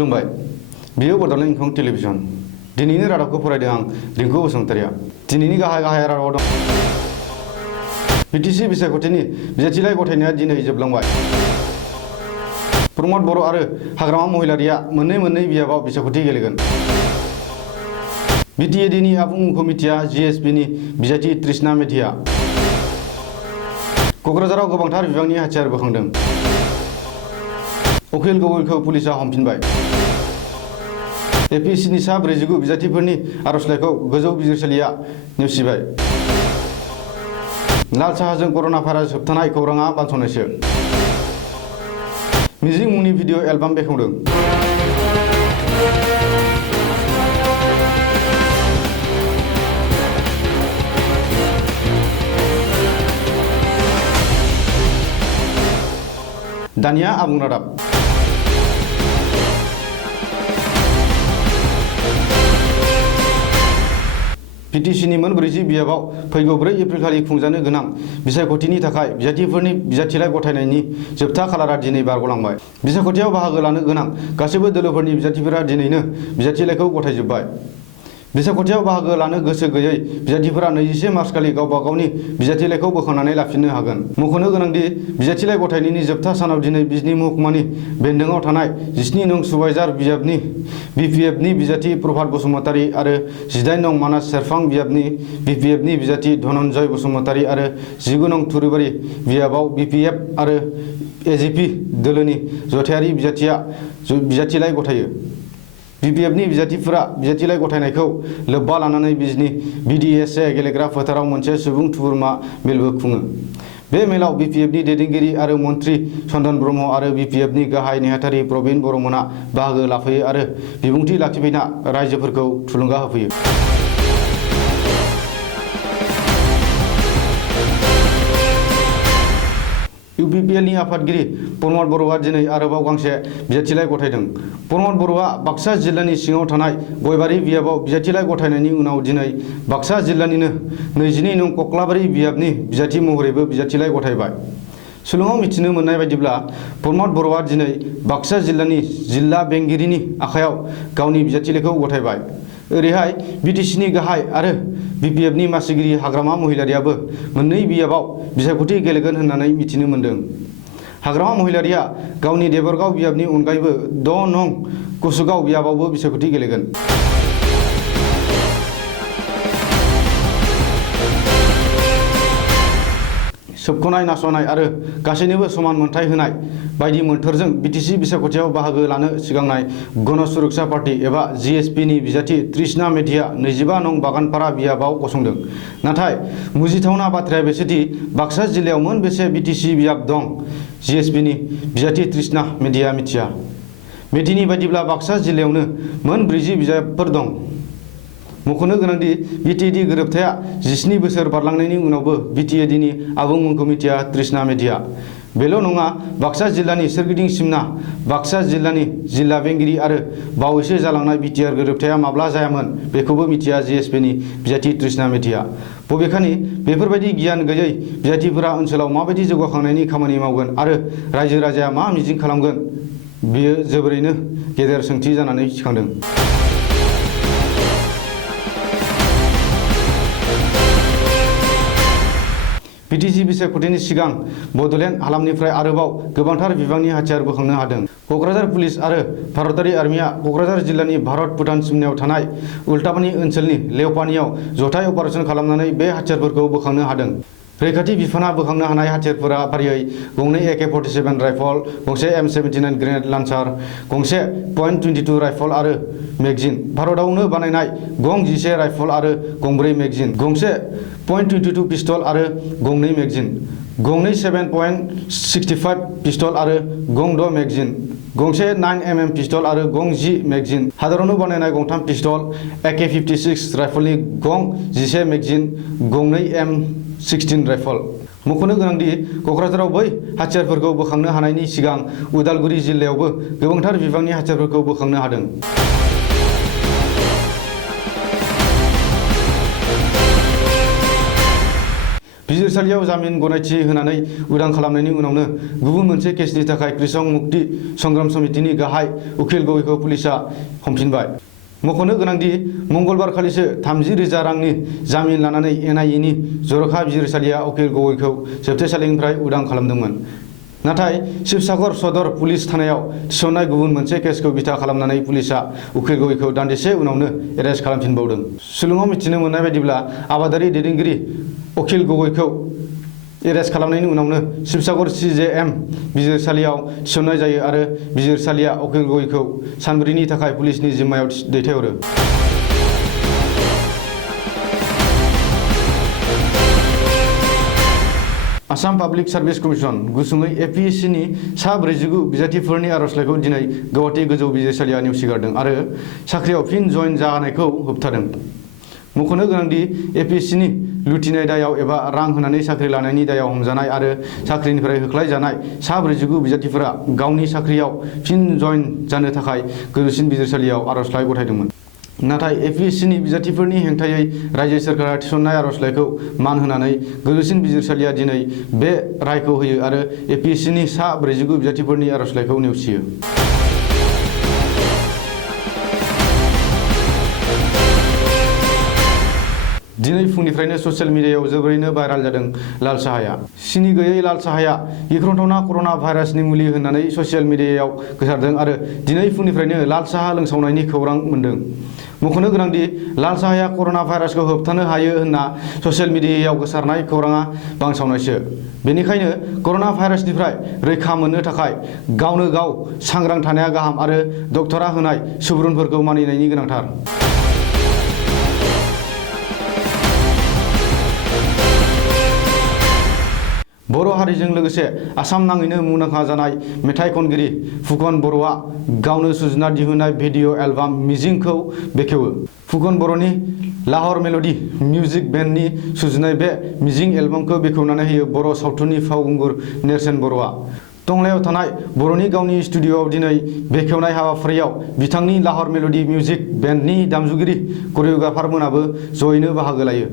खुलुमबाय बियो बड'लेण्ड इंखं टेलिभिजन दिनैनि रादाबखौ फरायदों आं रिंकु बसुमतारिया दिनैनि गाहाय रादाबाव दं बिटिसि बिसायख'थिनि बिजाथिलाइ गथायनाया दिनै जोबलांबाय प्रमद बर' आरो हाग्रामा महिलारिया मोननै बिजाबाव बिसायख'थि गेलेगोन बिटिएडिनि आबुं कमिटिया जिएसपिनि बिजाथि तृष्णा मेधिया क'क्राझाराव गोबांथार बिबांनि हाथियार बोखांदों उखिल गगैखौ पुलिसा हमफिनबाय एपिएससिनि सा 49 बिजाथिफोरनि आर'जलाइखौ गोजौ बिजिरसालिया नेवसिबाय लाल साहाजों कर'ना भाइरास होबथानाय खौराङा बानस'नायसो मिजिं मुंनि भिडिअ' एलबाम बेखेवदों दानिया आबुं रादाब बिटिसिनि मोन 40 बिजाबाव फैगौ 4 एप्रिलखालि खुंजानो गोनां बिसायख'थिनि थाखाय बिजाथिफोरनि बिजाथिलाइ गथायनायनि जोबथा खालारा दिनै बारग'लांबाय बिसायख'थियाव बाहागो लानो गोनां गासैबो दोलोफोरनि बिजाथिफोरा दिनैनो बिजाथिलाइखौ गथायजोब्बाय बिसायख'थियाव बाहागो लानो गोसो गैयै बिजाथिफोरा 21 मार्चखालि गावबा गावनि बिजाथिलाइखौ बोखांनानै लाफिननो हागोन मख'नो गोनांदि बिजाथिलाइ गथायनायनि जोबथा सानाव दिनै बिजनी महकुमानि बेन्दोङाव थानाय 17 नं सुबाइजार बिजाबनि बिपिएफनि बिजाथि प्रभात बसुमतारी आरो 18 नं मानास सेरफां बिजाबनि बिपिएफनि बिजाथि धनन्जय बसुमतारी आरो 19 नं थुरिबारि बिजाबाव बिपिएफ आरो एजिपि दोलोनि जथायारि बिजाथिलाइ गथायो बिपिएफनि बिजाथिफोरा बिजाथिलाइ गथायनायखौ लोब्बा लानानै बिजनी बिडिएसए गेलेग्रा फोथाराव मोनसे सुबुं थुबुरमा मेलबो खुङो बे मेलाव बिपिएफनि दैदेनगिरि आरो मन्त्रि चन्दन ब्रह्म आरो बिपिएफनि गाहाय नेहाथारि प्रबिन बर'मोना बाहागो लाफैयो आरो बिबुंथि लाखिफैना रायजोफोरखौ थुलुंगा होफैयो इउपिपिएलनि आफादगिरि प्रमद बर'आ दिनै आरोबाव गांसे बिजाथिलाइ गथायदों प्रमद बर'आ बाक्सा जिल्लानि सिङाव थानाय गयबारि बिजाबाव बिजाथिलाइ गथायनायनि उनाव दिनै बाक्सा जिल्लानिनो 22 नं कक्लाबारि बिजाबनि बिजाथि महरैबो बिजाथिलाइ गथायबाय सुलुङाव मिथिनो मोननाय बायदिब्ला प्रमद बर'आ दिनै बाक्सा जिल्लानि जिल्ला बेंगिरिनि आखायाव गावनि बिजाथिलाइखौ गथायबाय ओरैहाय बिटिसिनि गाहाय आरो बिपिएफनि मासिगिरि हाग्रामा महिलारियाबो मोननै बिजाबाव बिसायख'थि गेलेगोन होननानै मिथिनो मोन्दों हाग्रामा महिलारिया गावनि देबरगाव बिजाबनि अनगायैबो 6 नं कसुगाव बिजाबावबो बिसायख'थि गेलेगोन सोबख'नाय नासयनाय आरो गासैनोबो समान मोनथाय होनाय बायदि मोन्थोरजों बिटिसि बिसायख'थियाव बाहागो लानो सिगांनाय गण सुरक्षा पार्टी एबा जिएसपिनि बिजाथि तृष्णा मेधिया 25 नं बागानपारा बिजाबाव गसंदों नाथाय मुजिथावना बाथ्राया बेसोदि बाक्सा जिल्लायाव मोनबेसे बिटिसि बिजाब दं जिएसपिनि बिजाथि तृष्णा मेधिया मिथिया मेधिनि बायदिब्ला बाक्सा जिल्लायावनो मोन 40 बिजाबफोर दं मख'नो गोनांदि बिटिएडि गोरोबथाया 17 बोसोर बारलांनायनि उनावबो बिटिएडिनि आबुं कमिटिया तृष्णा मेधिया बेल' नङा बाक्सा जिल्लानि सोरगिदिं सिमना बाक्सा जिल्लानि जिल्ला बेंगिरि आरो बावैसो जालांनाय बिटिआर गोरोबथाया माब्ला जायामोन बेखौबो मिथिया जिएसपिनि बिजाथि तृष्णा मेधिया बबेखानि बेफोरबायदि गियान गैयै बिजाथिफोरा ओनसोलाव माबायदि जौगाखांनायनि खामानि मावगोन आरो रायजो राजाया मा मिजिं खालामगोन बेयो जोबोरैनो गेदेर सोंथि जानानै सिखांदों बिटिसि बिसायख'थिनि सिगां बड'लेण्ड हालामनिफ्राय आरोबाव गोबांथार बिबांनि हाथियार बोखांनो हादों क'क्राझार पुलिस आरो भारतारि आर्मिया क'क्राझार जिल्लानि भारत भुटान सिमनायाव थानाय उल्टापानि ओनसोलनि लेवपानियाव जथाय अपारेसन खालामनानै बे हाथियारफोरखौ बोखांनो हादों रैखाथि बिफाना बोखांनो हानाय हाथियारफोरा फारियै गंनै AK-47 राइफल गंसे M79 ग्रेनेड लान्सार गंसे .22 राइफल आरो मेगजिन भारतआवनो बानायनाय गं 11 राइफल आरो गंब्रै मेगजिन गंसे .22 पिस्तल आरो गंनै मेगजिन गंनै 7.65 पिस्तल आरो गं 6 मेगजिन गंसे 9mm पिस्तल आरो गं 10 मेगजिन हादरावनो बानायनाय गंथाम पिस्तल AK-56 राइफलनि गं 11 मेगजिन गंनै M16 राइफल मख'नो गोनांदि क'क्राझाराव बै हाथियारफोरखौ बोखांनो हानायनि सिगां उदालगुरि जिल्लायावबो गोबांथार बिबांनि हाथियारफोरखौ बोखांनो हादों बिजिरसालियाव जामिन गनायथि होनानै उदां खालामनायनि उनावनो गुबुन मोनसे केसनि थाखाय कृषक मुक्ति संग्राम समितिनि गाहाय उखिल गगैखौ पुलिसआ हमफिनबाय। मख'नो गोनांदि मंगलबार खालिसो 30,000 रांनि जामिन लानानै NIA नि जर'खा बिजिरसालिया उखिल गगैखौ जोबथेसालिनिफ्राय उदां खालामदोंमोन। नाथाय शिबसागर सदर पुलिस थानायाव थिसननाय गुबुन मोनसे केसखौ बिथा खालामनानै पुलिसआ उखिल गगैखौ दान्दिसे उनावनो एरेस्ट खालामफिनबावदों। सुलुङाव मिथिनो मोननाय बायदिब्ला आबादारि दैदेनगिरि उखिल गगैखौ एरेस्ट खालामनायनि उनावनो शिबसागर CJM बिजिरसालियाव थिसननाय जायो आरो बिजिरसालिया उखिल गगैखौ सानब्रैनि थाखाय पुलिसनि जिम्मायाव दैथायहरो। आसाम पाब्लिक सार्भिस कमिसन गुसुङै APSC नि सा 49 बिजाथिफोरनि आर'जलाइखौ दिनै गुवाहाटी गोजौ बिजिरसालिया नेवसिगारदों आरो साख्रियाव फिन जइन जानायखौ होबथादों। मख'नो गोनांदि APSC नि लुथिनाय दायाव एबा रां होनानै साख्रि लानायनि दायाव हमजानाय आरो साख्रिनिफ्राय होख्लायजानाय सा 49 बिजाथिफोरा गावनि साख्रियाव फिन जइन जानो थाखाय गोजौसिन बिजिरसालियाव आर'जलाइ गथायदोंमोन। नाथाय APSC नि बिजाथिफोरनि हेंथायै रायजो सोरखारा थिसननाय आर'जलाइखौ मान होनानै गोजौसिन बिजिरसालिया दिनै बे रायखौ होयो आरो APSC नि सा 49 बिजाथिफोरनि आर'जलाइखौ नेवसियो। दिनै फुंनिफ्रायनो ससियेल मिडियायाव जोबोरैनो भाइराल जादों लाल साहाया। सिनि गैयै लाल साहाया गिख्रंथावना कर'ना भाइरासनि मुलि होननानै ससियेल मिडियायाव गोसारदों आरो दिनै फुंनिफ्रायनो लाल साहा लोंसावनायनि खौरां मोन्दों। मख'नो गोनांदि लाल साहाया कर'ना भाइरासखौ होबथानो हायो होनना ससियेल मिडियायाव गोसारनाय खौराङा बांसावनायसो। बेनिखायनो कर'ना भाइरासनिफ्राय रैखा मोननो थाखाय गावनो गाव सांग्रां थानाया गाहाम आरो डक्टरा होनाय सुबुरुनफोरखौ मानिनायनि गोनांथार। बर' हारिजों लोगोसे आसाम नाङैनो मुंदांखा जानाय मेथाइ खनगिरि फुकन बर'आ गावनो सुजुना दिहुननाय भिडिअ' एलबाम मिजिंखौ बेखेवो। फुकन बर'नि लाहर मेल'डि मिउजिक बेन्डनि सुजुनाय बे मिजिं एलबामखौ बेखेवनानै होयो बर' सावथुननि फावखुंगुर नेरसोन बर'आ। टंलायाव थानाय बर'नि गावनि स्टुडिअ'आव दिनै बेखेवनाय हाबाफारियाव बिथांनि लाहर मेल'डि मिउजिक बेन्डनि दामजुगिरि करिय'ग्राफारमोनाबो जयैनो बाहागो लायो।